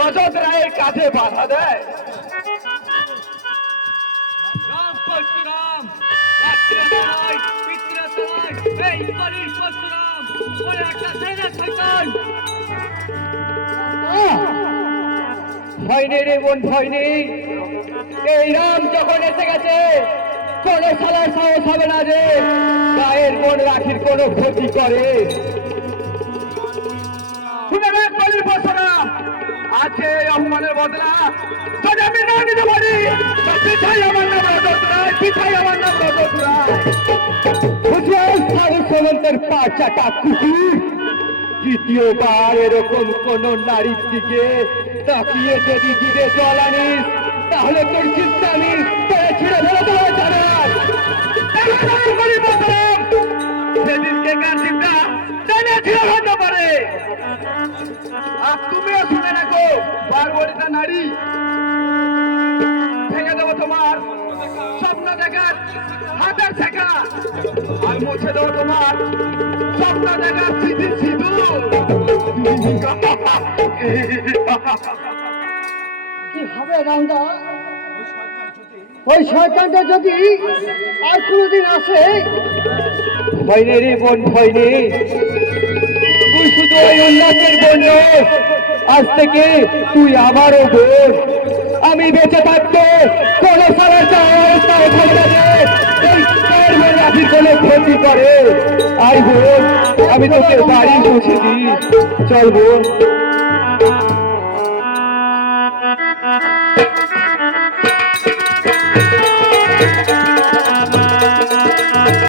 রজত রায়ের কাছে বাধা দেয়? রাম পরশুরাম, রাত্রিরাতায়, পিতৃরাতায়, এই কলির পরশুরাম, বলে একটা সেনা শয়তান। ভয় নেই রে বোন, ভয় নেই। এই রাম যখন এসে গেছে, কোন সালার সাহস হবে না যে গায়ের বোন রাখির কোনো ক্ষতি করে। শুনে রাখ কলির পরশুরাম, আজকে এই অপমানের বদলা যদি আমি না নিতে পারি, তো পিছাই আমার নাম রজত রায়, পিছাই আমার নাম রজত রায়। সামন্তের পা চাটা কুকুর, দ্বিতীয়বার এরকম কোন নারীর দিকে তাকিয়ে যদি জিভে জল আনিস, তাহলে তোর চিন্তা আমি তোরে ছিঁড়ে ফেলে দেবো জানার। সেদিনকে কার চিন্তা টেনে ছিঁড়ে ফেলতে পারে। আর তুমিও শুনে রাখো, বারবরিতা নারী, ভেঙে দেবো তোমার স্বপ্ন দেখার হাতের শেখা, আর মুছে দেবো তোমার স্বপ্ন দেখার স্মৃতির সিঁদুর। কি হবে রামদা? ওই শয়তানটা যদি আর কোনোদিন আসে? ভয় নেই রে বোন, ভয় নেই। তুই শুধু ওই উল্লাসের বোন নয়, আজ থেকে তুই আমারও বোন। আমি বেঁচে থাকতে কোনো সারা অবস্থায় থাকবে না এই রাখির কোনো ক্ষতি করে। আই বোন, আমি তোকে বাড়ি পৌঁছে দিই। চল বোন।